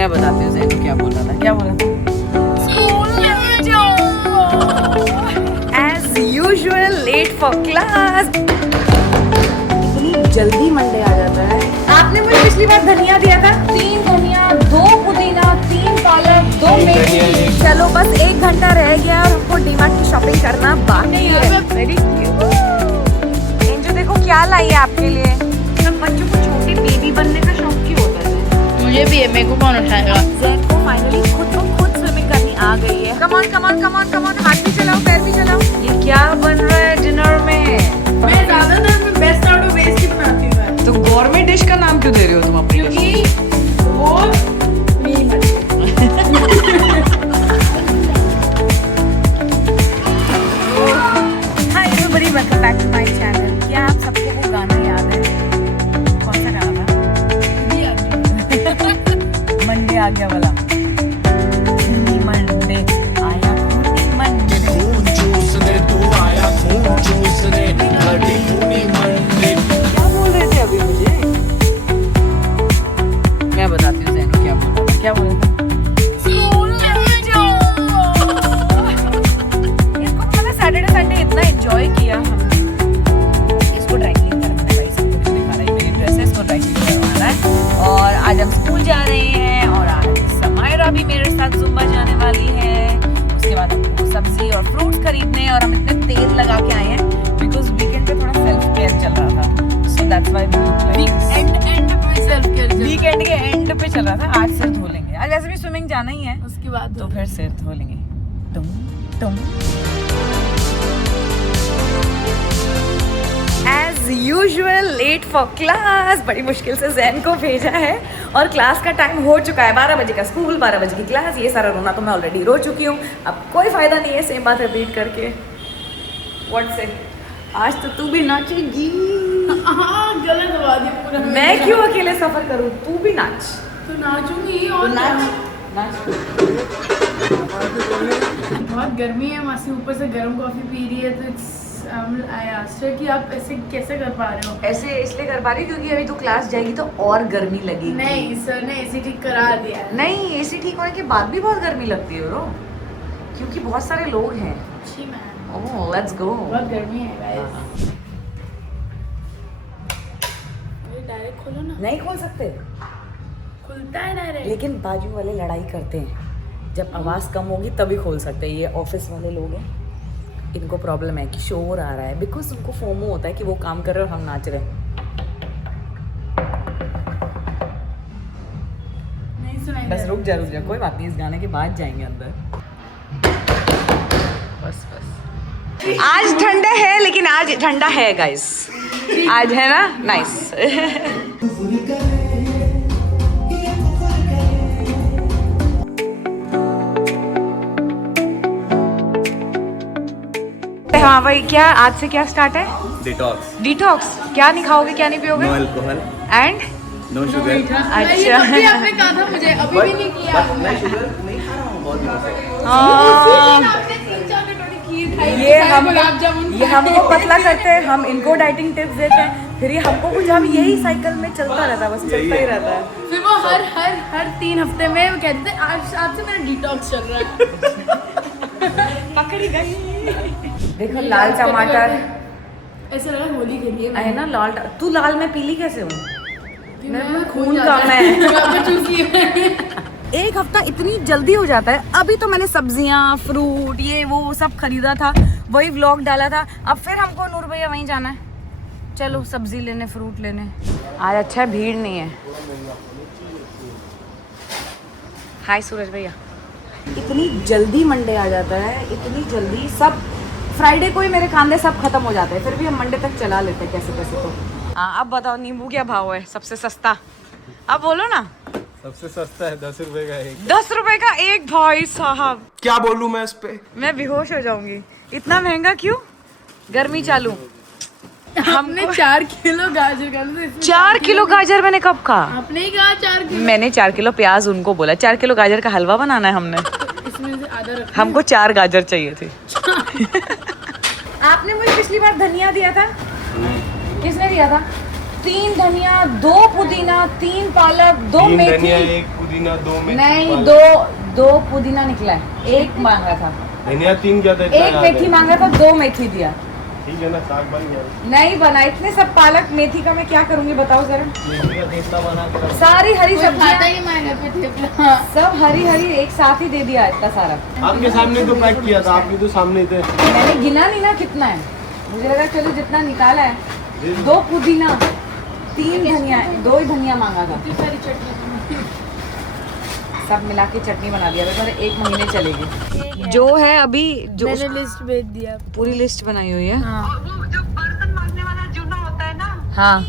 मैं बताती हूँ ज़ैन क्या बोल रहा था। क्या बोला था? As usual, late for class. इतनी जल्दी मंडे आ जाता है। आपने मुझे पिछली बार धनिया दिया था, 3 धनिया, 2 पुदीना, 3 पालक, 2 मेथी। चलो बस 1 घंटा रह गया और हमको डीमार्ट की शॉपिंग करना बाकी है। Very cute. एंजो देखो क्या लाई है आपके लिए। सब बच्चों को छोटी बेबी बनने का शौक क्यों होता है? मुझे भी है, मेरे को कौन उठाएगा? ज़ैन को फाइनली खुद स्विमिंग करनी आ गई है। Come on come on come on come on, हाथ भी चलाओ, पैर भी चलाओ। ये क्या बन रहा है डिनर में? मैं ज्यादातर मैं बेस्ट आउट ऑफ वेस्ट ही बनाती हूँ। तो गौरमेंट डिश का नाम क्यों दे रही हो तुम अपनी? क्योंकि वो मीम है। Hi everybody, welcome back to my channel. क्या आप सबको वो गाना याद है? कौन सा गाना था? मंडे आ गया वाला। खूनी मंडे आया, खूनी मंडे। खून चूसने तू आया, खून चूसने घड़ी खूनी मंडे। क्या बोल रहे थे अभी मुझे? मैं बताती हूँ ज़ैन क्या बोल रहा था। क्या बोल रहा था? इसको मैंने सैटरडे संडे इतना एंजॉय किया हमने। इसको ड्राई क्लीन करवाना है भाई, सब कुछ दिखा रही है। मेरी ड्रेस है, इसको ड्राई क्लीन करवाना है। और आज हम स्कूल जा रहे हैं और आज समायरा भी मेरे साथ जुम्बा जाने वाली है। उसके बाद हमको सब्जी और फ्रूट्स खरीदने, और हम इतने तेल लगा के आए हैं बिकॉज वीकेंड पे थोड़ा सेल्फ केयर चल रहा था। So that's why we look like and पे सेल्फ केयर। वीकेंड के एंड पे चल रहा था। आज सिर धो लेंगे, आज वैसे भी स्विमिंग जाना ही है, उसके बाद तो फिर सिर धो लेंगे। तुम as usual late for class. बड़ी मुश्किल से ज़ैन को भेजा है और क्लास का टाइम हो चुका है। 12 बजे का स्कूल, 12 बजे की क्लास। ये सारा रोना तो मैं ऑलरेडी रो चुकी हूँ, अब कोई फ़ायदा नहीं है सेम बात रिपीट करके। व्हाट से? आज तो तू भी नाचेगी। हाँ, गलत आवाज है पूरा। मैं क्यों अकेले सफ़र करूँ? तू भी नाच। तो नाचूंगी तो और नाच नाच। बहुत गर्मी है, मासी ऊपर से गर्म कॉफी पी रही है, तो आई आस्क्ड हर कि आप ऐसे कैसे कर पा रहे हो? ऐसे इसलिए कर पा रही हूँ क्योंकि अभी तू क्लास जाएगी तो और गर्मी लगेगी। नहीं, सर ने एसी ठीक करा दिया है। नहीं, एसी ठीक होने के बाद भी बहुत गर्मी लगती है ब्रो, क्योंकि बहुत सारे लोग हैं। अच्छी मैम, ओह लेट्स गो। बहुत गर्मी है गाइस। डायरेक्ट खोलो ना। नहीं खोल सकते, खुलता है डायरेक्ट। लेकिन बाजू वाले लड़ाई करते हैं, जब आवाज़ कम होगी तभी खोल सकते हैं। ये ऑफिस वाले लोग हैं, इनको प्रॉब्लम है कि शोर आ रहा है, बिकॉज उनको फोमो होता है कि वो काम कर रहे हैं और हम नाच रहे हैं। नहीं सुनाई बस रुक जा, कोई बात नहीं, इस गाने के बाद जाएंगे अंदर। बस आज ठंडा है, लेकिन आज ठंडा है गाइस, आज है ना नाइस। हाँ भाई, क्या आज से क्या स्टार्ट है? डिटॉक्स। क्या नहीं खाओगे, क्या नहीं पियोगे? No alcohol and no sugar. अच्छा। आपने कहा था मुझे, अभी भी नहीं किया। मैं शुगर नहीं खा रहा हूँ बहुत दिनों से। आपने 3-4 कटोरी खीर खाई, ये हमको पतला करते हैं, हम इनको डाइटिंग टिप्स देते हैं, फिर ये हमको कुछ, हम यही साइकिल में चलता रहता है, बस चलता ही रहता है। फिर वो हर 3 हफ्ते में कहते थे आज से मेरा डिटॉक्स चल रहा है। पकड़ी गई। देखो लाल टमाटर ऐसा लगा होली के लिए है ना, लाल। तू लाल में पीली कैसे हूँ? मेरे में खून ज्यादा कम है। चूसी है। एक हफ्ता इतनी जल्दी हो जाता है। अभी तो मैंने सब्जियां, फ्रूट, ये वो सब खरीदा था, वही व्लॉग डाला था। अब फिर हमको नूर भैया वहीं जाना है। चलो सब्जी लेने, फ्रूट लेने। आज अच्छा भीड़ नहीं है। हाय सूरज भैया। इतनी जल्दी मंडे आ जाता है, इतनी जल्दी। सब फ्राइडे को ही मेरे खाने सब खत्म हो जाते हैं, फिर भी हम मंडे तक चला लेते हैं कैसे कैसे। तो हाँ, अब बताओ नींबू क्या भाव है सबसे सस्ता? अब बोलो ना। सबसे सस्ता है 10 रुपए का एक। 10 रुपए का एक? भाई साहब क्या बोलूं मैं इस पे? मैं बेहोश हो जाऊंगी। इतना महंगा क्यों? गर्मी चालू। हमने 4 किलो गाजर का, 4 किलो गाजर मैंने कब कहा? आपने ही कहा 4 किलो। मैंने 4 किलो प्याज उनको बोला। 4 किलो गाजर का हलवा बनाना है हमने। इसमें से आधा रख। हमको 4 गाजर चाहिए थे। आपने मुझे पिछली बार धनिया दिया था। किसने दिया था? 3 धनिया 2 पुदीना 3 पालक 2 तीन मेथी धनिया, एक पुदीना, 2 मेथी, नहीं पालक। दो पुदीना निकला है, एक मांगा था, धनिया 3 क्या था? इतना एक याद मेथी है। मांगा था, 2 मेथी दिया। ठीक है ना, साग बन गया। नहीं बना, इतने सब पालक मेथी का मैं क्या करूंगी बताओ जरा। मेथी का थेपला बना के रख। सारी हरी कोई खाता सब्जियां ही मायने पे थेपला। सब हरी हरी एक साथ ही दे दिया इतना सारा। आपके सामने तो पैक किया था, आपके तो सामने थे। मैंने गिना नहीं ना कितना है, मुझे लगा चलो जितना निकाला है। 2 पुदीना 3 धनिया, 2 ही धनिया मांगा था, इतनी सारी चटनी सब मिला के चटनी बना दिया। मेरे 1 महीने चलेगी। जो है अभी जो मैंने लिस्ट भेज दिया। पूरी लिस्ट बनाई हुई है। हाँ हाँ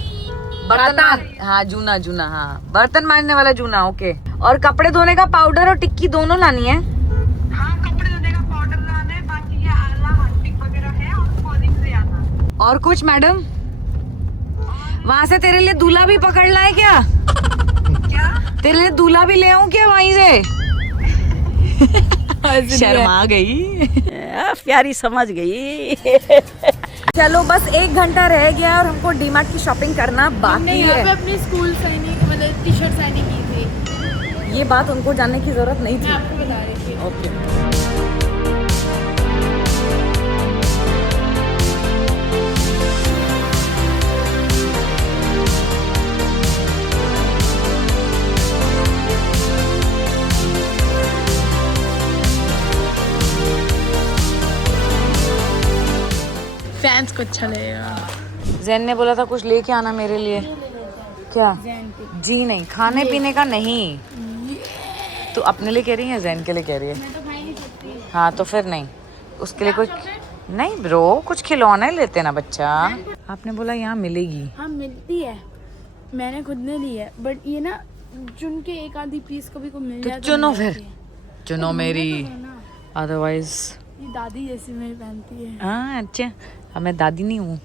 बर्तन, हाँ जूना जूना, हाँ बर्तन मांजने वाला जूना, ओके। और कपड़े धोने का पाउडर और टिक्की दोनों लानी है। हाँ, कपड़े धोने का पाउडर लाना है, बाकी ये आला हार्पिक वगैरह है और पॉलिश ले आना। और कुछ मैडम, वहाँ से तेरे लिए दूल्हा भी पकड़ना है क्या? क्या? तेरे लिए दूल्हा भी ले आऊं क्या वहीं से? शर्मा गई। प्यारी समझ गई। चलो बस 1 घंटा रह गया और हमको डीमार्ट की शॉपिंग करना बाकी हमने यहाँ पे है। अपनी स्कूल साइनिंग मतलब टी शर्ट साइनिंग की थी। ये बात उनको जानने की जरूरत नहीं मैं थी। आपको बता रही थी। ओके। फैंस को अच्छा लगेगा। जैन ने बोला था कुछ लेके आना मेरे लिए। क्या? जी नहीं, खाने पीने का नहीं। तू अपने लिए कह रही है, जैन के लिए कह रही है? मैं तो खाई नहीं सकती। हाँ तो फिर नहीं, उसके लिए कुछ नहीं ब्रो, कुछ खिलौने लेते ना बच्चा। आपने बोला यहाँ मिलेगी। हाँ मिलती है, मैंने खुद ने ली है, बट ये ना चुन के एक आधी पीस कभी को मिल तो जाए चुनो मिल फिर। जाती है। चुनो मेरी, ना, अदरवाइज। ये दादी जैसी मेरी पहनती है। हाँ अच्छा, अब मैं दादी नहीं हूँ।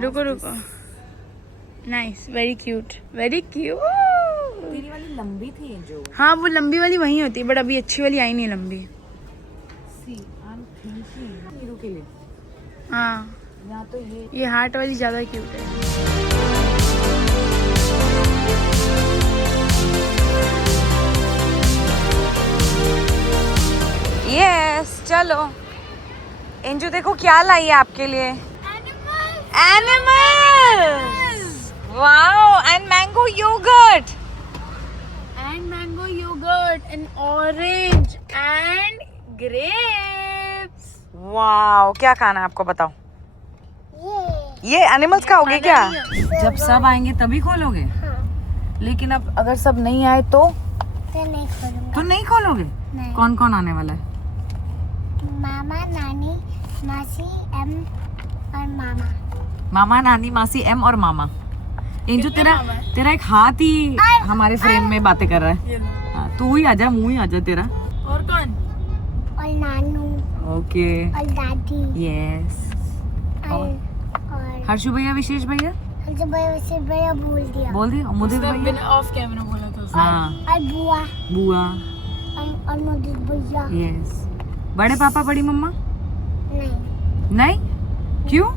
रुको रुको, nice, very cute, very cute. तेरी वाली लंबी थी जो। हाँ वो लंबी वाली वही होती है, बट अभी अच्छी वाली आई नहीं लंबी। हीरो के लिए हाँ यहाँ तो ये हार्ट वाली ज्यादा क्यूट है। यस चलो। इंजू देखो क्या लाई है आपके लिए। Animals, wow, and mango yogurt. And mango yogurt and orange and grapes. Wow, क्या खाना है आपको बताओ? ये एनिमल्स का होगे क्या? जब सब आएंगे तभी खोलोगे? लेकिन अब अगर सब नहीं आए तो नहीं खोलोगे? नहीं। कौन कौन आने वाला है? मामा नानी मासी एम और मामा। मामा, नानी, मासी, एम और मामा। इंजू तेरा एक हाथ ही हमारे फ्रेम में बातें कर रहा है। हाँ, तू ही आजा, मुंह ही आजा तेरा। और कौन? और नानू ओके, और दादी यस। और हर्षु भैया, विशेष भैया जो भैया से भैया बोल दिया। बोल दिया। मुदित उसने भैया, बिना ऑफ कैमरा बोला था उसने। हाँ, और बुआ बुआ, और मुदित भैया। यस। बड़े पापा, बड़ी मम्मा नहीं, नहीं? क्यों?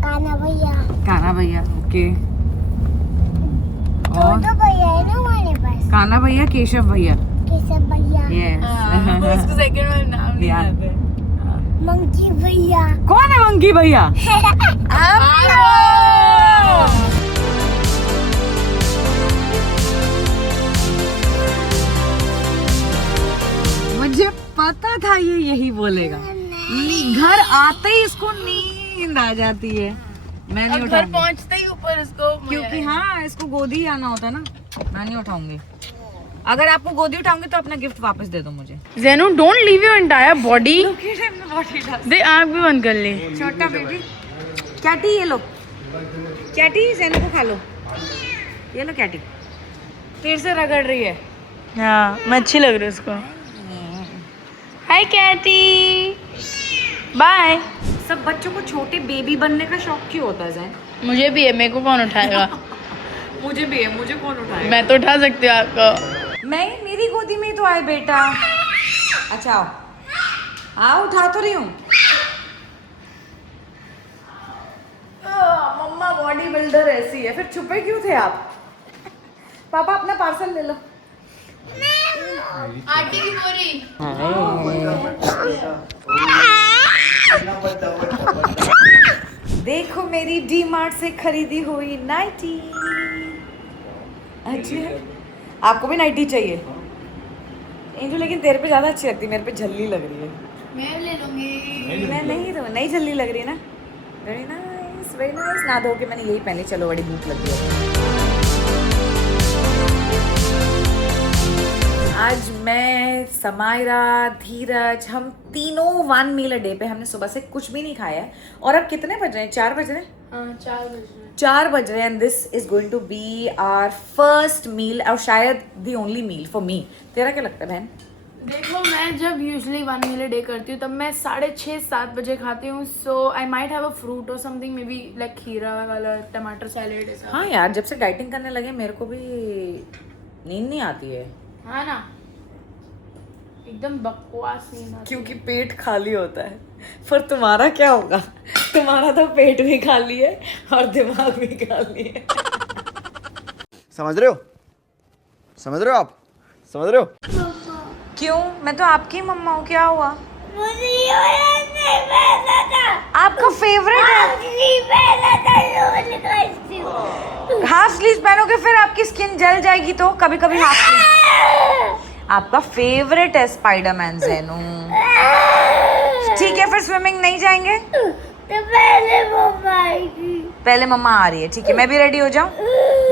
काना भैया। काना भैया, ओके। दो और तो भैया है ना हमारे पास। काना भैया, केशव भैया, केशव भैया, यस। हाँ, वो उसको सेकंड में नाम नहीं याद। याद है। मंकी भैया। कौन है मंकी भैया? मुझे पता था ये यही बोलेगा। घर आते ही इसको नींद आ जाती है। मैं नहीं अब घर उठाऊंगी पहुंचते ही ऊपर उसको क्योंकि हाँ इसको गोदी आना होता है ना। मैं नहीं उठाऊंगी। अगर आपको गोदी उठाऊंगी तो अपना गिफ्ट वापस दे दो मुझे। जेनू don't leave your entire body. दे आँख भी बंद कर ले। छोटा बेबी, कैटी ये लो, कैटी जेनू को खा लो। ये लो कैटी, फिर से रगड़ रही है। हाँ मैं अच्छी लग रही हूँ उसको। हाय कैटी, बाय। सब बच्चों को छोटे बेबी बनने का शौक क्यों होता है जैन? मुझे भी है, मेरे को कौन उठाएगा? मुझे भी है, मुझे कौन उठाएगा? मैं तो उठा सकती हूँ आपको। मैं, मेरी गोदी में तो आए बेटा। अच्छा आओ, आओ, उठा तो रही हूँ। मम्मा बॉडी बिल्डर ऐसी है, फिर छुपे क्यों थे आप? पापा अपना पार्सल ले लो। आटे की बोरी। देखो मेरी डी मार्ट से खरीदी हुई नाइटी। अच्छी है? आपको भी नाइटी चाहिए? एंजू लेकिन तेरे पे ज्यादा अच्छी लगती है, मेरे पे झल्ली लग रही है। मैं ले लूंगी। मैं नहीं तो नहीं झल्ली लग रही है ना। Very nice very nice. ना धो के मैंने यही पहनी, चलो बड़ी भूख लगी है। आज मैं, समायरा, धीरज, हम तीनों 1 मील अ डे पे, हमने सुबह से कुछ भी नहीं खाया है। और अब कितने बज रहे हैं? 4 बज रहे हैं। हाँ 4 बजे। 4 बज रहे हैं and this is going to be our first meal, और शायद the only meal for me. तेरा क्या लगता है बहन? देखो मैं जब यूजुअली 1 मील अ डे करती हूँ तब मैं 6:30-7 बजे खाती हूँ। So I might have a fruit और समथिंग, मे बी लाइक खीरा वाला, टमाटर सैलेड ऐसा। हाँ यार, जब से डाइटिंग करने लगे मेरे को भी नींद नहीं आती है। हाँ ना, एकदम बकवास नींद आती है। क्योंकि पेट खाली होता है। पर तुम्हारा क्या होगा? तुम्हारा तो पेट भी खाली है और दिमाग भी खाली है। समझ रहे हो? समझ रहे हो आप? समझ रहे हो? क्यों? मैं तो आपकी मम्मा हूँ, क्या हुआ? मुझे ये नहीं पहना था। आपका फेवरेट है। नहीं पहना था, रोज करती हूँ। हाफ स्लीव्स पहनोगे फिर आपकी स्किन जल जाएगी, तो कभी कभी हाफ स्लीव्स। आपका फेवरेट है स्पाइडरमैन ज़ेनू। ठीक है, फिर स्विमिंग नहीं जाएंगे? तो पहले मम्मा आएगी। पहले मम्मा आ रही है, ठीक है। मैं भी रेडी हो जाऊं?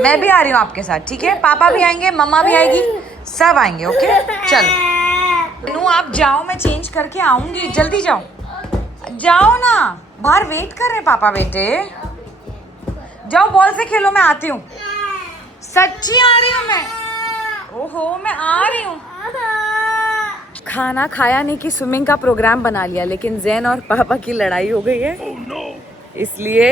मैं भी आ रही हूँ आपके साथ, ठीक है। पापा भी आएंगे, मम्मा भी आएगी, सब आएंगे, ओके। चलो नू, आप जाओ, मैं चेंज करके आऊंगी। जल्दी जाओ, जाओ ना, बाहर वेट कर रहे पापा बेटे। जाओ बॉल से खेलो, मैं आती हूँ। सच्ची आ रही हूँ मैं। ओहो, मैं आ रही हूँ। खाना खाया नहीं कि स्विमिंग का प्रोग्राम बना लिया, लेकिन जैन और पापा की लड़ाई हो गई है। इसलिए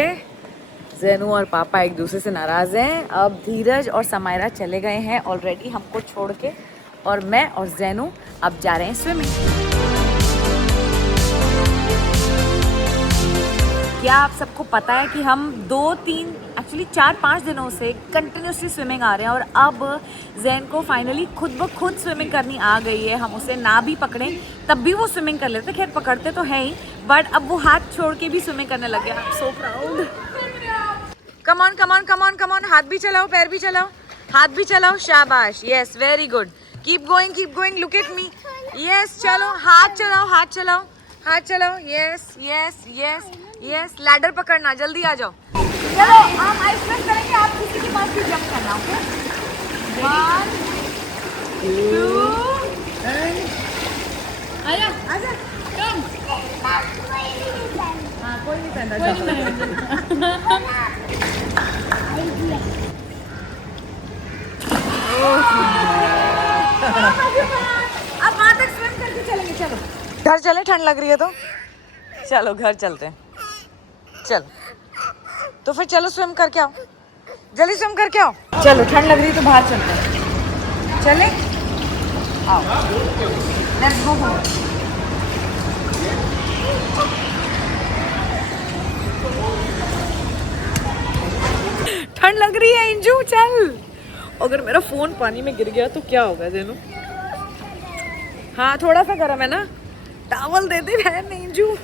जैनू और पापा एक दूसरे से नाराज हैं। अब धीरज और समायरा चले गए हैं ऑलरेडी हमको छोड़ के, और मैं और जैनू अब जा रहे हैं स्विमिंग। क्या आप सबको पता है कि हम 2-3 एक्चुअली 4-5 दिनों से कंटिन्यूसली स्विमिंग आ रहे हैं, और अब जैन को फाइनली खुद ब खुद स्विमिंग करनी आ गई है। हम उसे ना भी पकड़ें तब भी वो स्विमिंग कर लेते, खैर पकड़ते तो है ही, बट अब वो हाथ छोड़ के भी स्विमिंग करने लग गया। I am so proud. Come on come on come on come on, हाथ भी चलाओ, पैर भी चलाओ, हाथ भी चलाओ, शाबाश, yes very good, keep going, look at me, yes. चलो हाथ चलाओ, हाथ चलाओ, हाथ चलाओ, yes yes yes yes. Ladder पकड़ना, जल्दी आ जाओ। चलो हम आइस प्रेस करेंगे, आप किसी के पास भी जंप करना, ओके। 1 2 आजा आजा। कम। हाँ, कोई नहीं पहनता। अब वहाँ तक स्विम करके चलेंगे। चलो घर चले, ठंड लग रही है तो। चलो घर चलते हैं, चलो। तो फिर चलो स्विम करके आओ, जल्दी स्विम करके आओ। चलो ठंड लग रही है तो बाहर चलते हैं, चले आओ, लेट्स गो होम। ठंड लग रही है इंजू, चल। अगर मेरा फोन पानी में गिर गया तो क्या होगा जेनू? हाँ थोड़ा सा गर्म है ना, टॉवल दे दे बहन। इंजू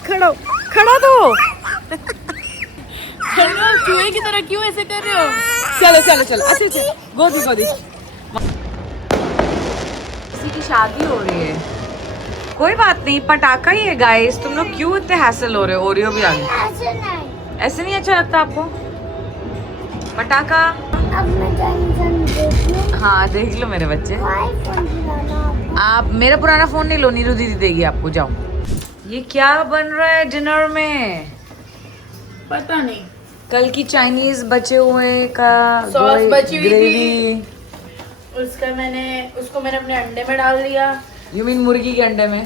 खड़ा तो चूहे की तरह क्यों ऐसे कर रहे हो? चलो अच्छे गोदी किसी की शादी हो रही है, कोई बात नहीं, पटाखा ही है गाइस। तुम लोग क्यों इतने हैसल हो रहे हो? ओरियो भी आ गई। ऐसे नहीं। ऐसे नहीं अच्छा लगता आपको पटाखा? अब मैं टेंशन देख लूं। हाँ देख लो मेरे बच्चे। आईफोन चलाना। आप मेरा पुराना फोन नहीं लो, नीरू दीदी देगी आपको, जाओ। ये क्या बन रहा है डिनर में? पता नहीं। कल की चाइनीज बचे हुए का सॉस बची हुई ग्रेवी। उसको मैंने अपने अंडे में डाल दिया। यू मीन मुर्गी के अंडे में?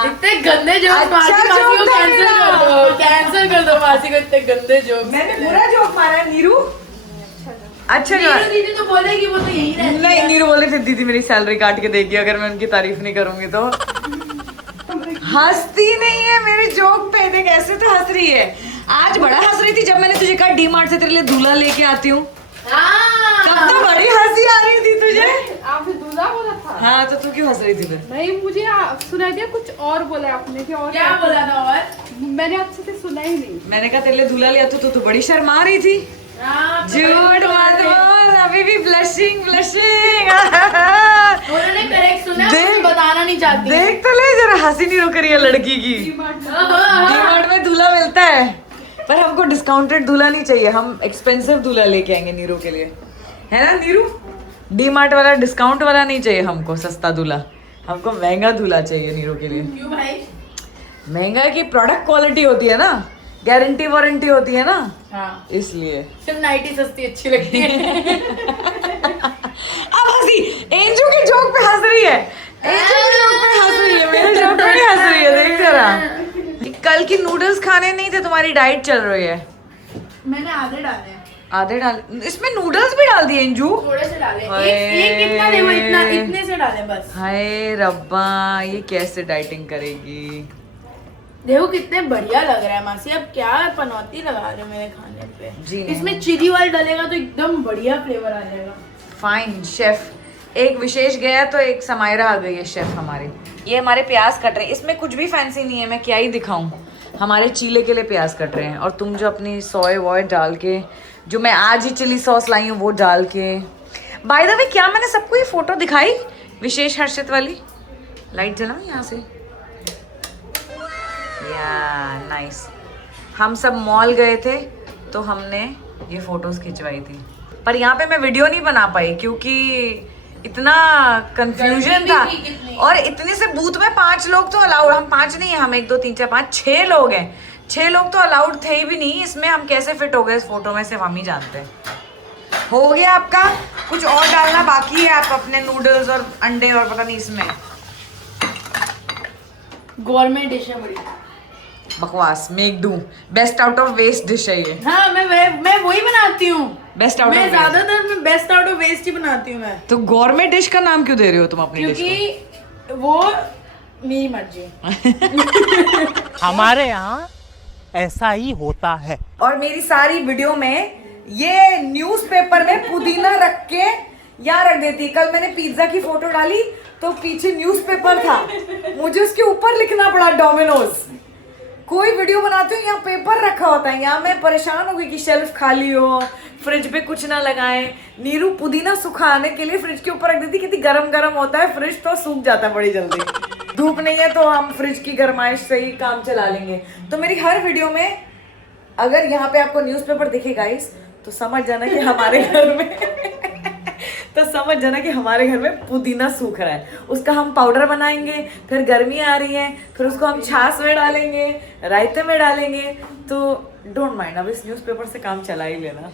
इतने गंदे जोक मासी को कैंसिल कर दो मासी को, इतने गंदे जोक। मैंने बुरा जोक मारा है नीरू? अच्छा नीरू दीदी तो बोलेगी, वो तो यही रहती नहीं, नीरू बोले फिर दीदी मेरी सैलरी काट के देगी अगर मैं उनकी तारीफ नहीं करूंगी तो। हंसती नहीं है मेरे जोक पे, देख ऐसे तो हंस रही है। आज बड़ा हंस रही थी जब मैंने तुझे कहा डीमार्ट से तेरे लिए दूल्हा लेके आती हूँ, तब तो बड़ी हंसी आ रही थी तुझे। आपने दूल्हा बोला था? हाँ तो तू क्यों हंस रही थी फिर? नहीं, मुझे सुनाई दिया कुछ और बोला आपने कि और क्या बोला था? और मैंने अच्छे से सुना ही नहीं। मैंने कहा तेरे लिए दूल्हा लिया तो तू बड़ी शर्मा रही थी। झूठ मत बोल, अभी भी ब्लशिंग ब्लशिंग। उन्होंने करेक्ट सुना, देख- बताना नहीं चाहती। देख तो ले, जरा हंसी नहीं रुक रही है लड़की की। डीमार्ट में दूल्हा मिलता है, पर हमको डिस्काउंटेड दूल्हा नहीं चाहिए, हम एक्सपेंसिव दूल्हा लेके आएंगे नीरू के लिए, है ना नीरू? डीमार्ट वाला डिस्काउंट वाला नहीं चाहिए हमको, सस्ता दूल्हा, हमको महंगा दूल्हा चाहिए नीरू के लिए। क्यों भाई? महंगा की प्रोडक्ट क्वालिटी होती है ना, गारंटी वारंटी होती है ना, हाँ, इसलिए। सिर्फ नाइटी सस्ती अच्छी लगती है। अब हंसी एंजू के जोक पे हंस रही है, एंजू के जोक पे हंस रही है, मेरे जोक पे नहीं हंस रही है। देख जरा, कल की नूडल्स खाने नहीं थे, तुम्हारी डाइट चल रही है। मैंने आधे डाले हैं, आधे डाल, इसमें नूडल्स भी डाल दिए एंजू। थोड़े से डाले। हाय। एक कितना देखो, इतना इतने से डाले बस। हाय रब्बा, ये कैसे डाइटिंग करेगी? देखो कितने बढ़िया लग रहा है मासी। अब क्या पनौती लगा रहे हो मेरे खाने पे। जी नहीं। इसमें चिली ऑयल डलेगा तो एकदम बढ़िया फ्लेवर आ जाएगा। Fine chef. एक विशेष गया तो एक समायरा आ गई है शेफ हमारे। ये हमारे प्याज कट रहे हैं, इसमें कुछ भी फैंसी नहीं है, मैं क्या ही दिखाऊं। हमारे चीले के लिए प्याज कट रहे हैं, और तुम जो अपनी सोय वॉय डाल के, जो मैं आज ही चिली सॉस लाई हूँ वो डाल के। बाय द वे, क्या मैंने सबको ये फोटो दिखाई विशेष हर्षित वाली? लाइट जलाऊं यहाँ से? या नाइस। हम सब मॉल गए थे तो हमने ये फोटोज खिंचवाई थी, पर यहाँ पे मैं वीडियो नहीं बना पाई क्योंकि इतना कंफ्यूजन था, और इतने से बूथ में 5 लोग तो अलाउड, हम 5 नहीं है, हम 1 2 3 4 5 6 लोग हैं। 6 लोग तो अलाउड थे ही भी नहीं, इसमें हम कैसे फिट हो गए इस फोटो में सिर्फ हम ही जानते हैं। हो गया आपका? कुछ और डालना बाकी है आप अपने नूडल्स और अंडे और पता नहीं इसमें? गौरमेंट डिश है बड़ी। बकवास, make do, best out of waste dish है ये। हाँ, मैं वही बनाती हूँ। बेस्ट आउट मैं ऑफ ज्यादातर मैं बेस्ट आउट ऑफ वेस्ट ही बनाती हूँ मैं। तो गौरमेंट डिश का नाम क्यों दे रहे हो तुम अपनी डिश को? क्योंकि वो मेरी मर्जी। हमारे यहाँ ऐसा ही होता है। और मेरी सारी वीडियो में ये न्यूज़पेपर में पुदीना रख के यहाँ रख देती। कल मैंने पिज्जा की फोटो डाली तो पीछे न्यूज़पेपर था, मुझे उसके ऊपर लिखना पड़ा डोमिनोज। कोई वीडियो बनाती हूँ यहाँ पेपर रखा होता है, यहाँ मैं परेशान हो गई कि शेल्फ खाली हो, फ्रिज पे कुछ ना लगाएं। नीरू पुदीना सुखाने के लिए फ्रिज के ऊपर रख देती, कितनी गरम गरम होता है फ्रिज, तो सूख जाता है बड़ी जल्दी। धूप नहीं है तो हम फ्रिज की गर्माइश से ही काम चला लेंगे। तो मेरी हर वीडियो में अगर यहाँ पे आपको न्यूज़पेपर दिखे गाइस, तो समझ जाना कि हमारे घर में तो समझ जाना कि हमारे घर में पुदीना सूख रहा है। उसका हम पाउडर बनाएंगे, फिर गर्मी आ रही है, फिर उसको हम छाछ में डालेंगे, रायते में डालेंगे। तो डोंट माइंड, अब इस न्यूज़पेपर से काम चला ही लेना।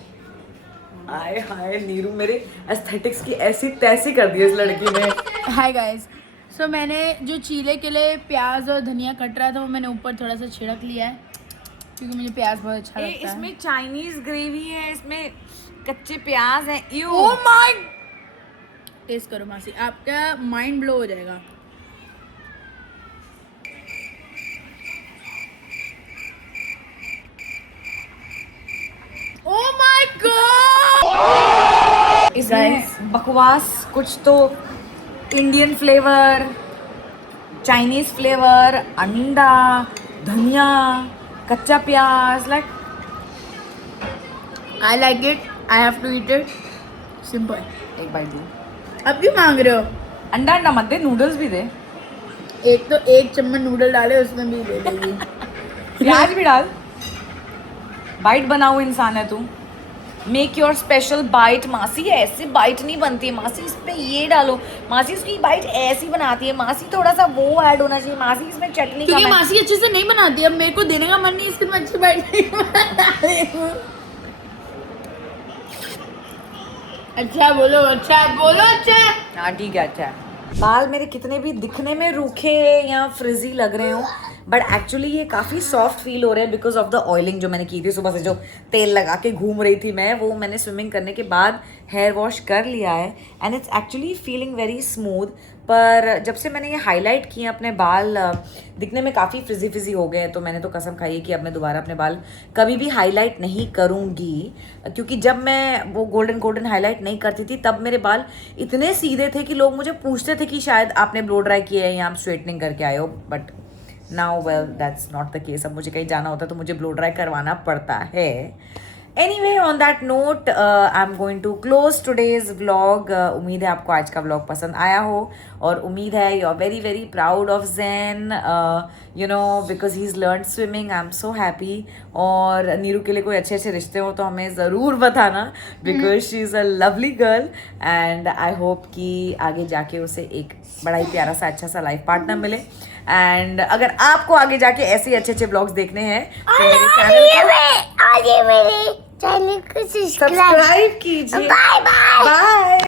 आए हाय नीरू, मेरी एस्थेटिक्स की ऐसी तैसी कर दी इस लड़की ने। हाय गाइस, सो मैंने जो चीले के लिए प्याज और धनिया कट रहा था वो मैंने ऊपर थोड़ा सा छिड़क लिया है, क्योंकि मुझे प्याज बहुत अच्छा लगता है। इसमें चाइनीज ग्रेवी है, इसमें कच्चे प्याज है। ओह माय, टेस्ट करो मासी, आपका माइंड ब्लो हो जाएगा। ओह माय गॉड, इसमें बकवास कुछ तो इंडियन फ्लेवर, चाइनीज फ्लेवर, अंडा, धनिया, कच्चा प्याज, like I like it, I have to eat it, simple. एक बाइट दो। अब क्यों मांग रहे हो? अंडा अंडा मत दे, नूडल्स भी दे। एक तो 1 चम्मच नूडल डाले उसमें भी ले लेगी। प्याज भी डाल, बाइट बनाओ इंसान है तू। Make your special bite. मासी ऐसे बाइट नहीं बनती है मासी, इस पे ये डालो। मासी इसकी बाइट ऐसी बनाती है मासी, थोड़ा सा वो ऐड होना चाहिए मासी, इसमें चटनी क्योंकि का मासी अच्छे से नहीं बनाती, अब मेरे को देने का मन नहीं, इसलिए मैं अच्छी बाइट नहीं बना रही हूँ। अच्छा बोलो, अच्छा बोलो, अच्छा। हाँ ठीक है, अच्छा है। बाल मेरे कितने भी दिखने में रूखे या फ्रिजी लग रहे हो, बट एक्चुअली ये काफ़ी सॉफ्ट फील हो रहा है बिकॉज ऑफ द ऑयलिंग जो मैंने की थी सुबह से, जो तेल लगा के घूम रही थी मैं, वो मैंने स्विमिंग करने के बाद हेयर वॉश कर लिया है and it's actually feeling very smooth. पर जब से मैंने ये हाईलाइट किए अपने बाल दिखने में काफ़ी फ्रिजी फ्रिजी हो गए, तो मैंने तो कसम खाई है कि अब मैं दोबारा अपने बाल कभी भी हाईलाइट नहीं करूँगी, क्योंकि जब मैं वो गोल्डन हाईलाइट नहीं करती थी तब मेरे बाल इतने सीधे थे कि लोग मुझे पूछते थे कि शायद आपने ब्लो ड्राई किया है या आप स्ट्रेटनिंग करके आए हो, but now well that's not the case. अब मुझे कहीं जाना होता है तो मुझे ब्लो ड्राई करवाना पड़ता है। Anyway, on that note, I'm going to close today's vlog. उम्मीद है आपको आज का vlog पसंद आया हो और उम्मीद है you are very very proud of Zen, you know, because he's learned swimming. I'm so happy. और नीरू के लिए कोई अच्छे अच्छे रिश्ते हो तो हमें ज़रूर बताना, because she is a lovely girl and I hope कि आगे जाके उसे एक बड़ा ही प्यारा सा अच्छा सा लाइफ पार्टनर मिले। एंड अगर आपको आगे जाके ऐसे ही अच्छे अच्छे ब्लॉग्स देखने हैं तो मेरे चैनल को मेरे चैनल को सब्सक्राइब सब्सक्राइब कीजिए। Bye bye. बाय।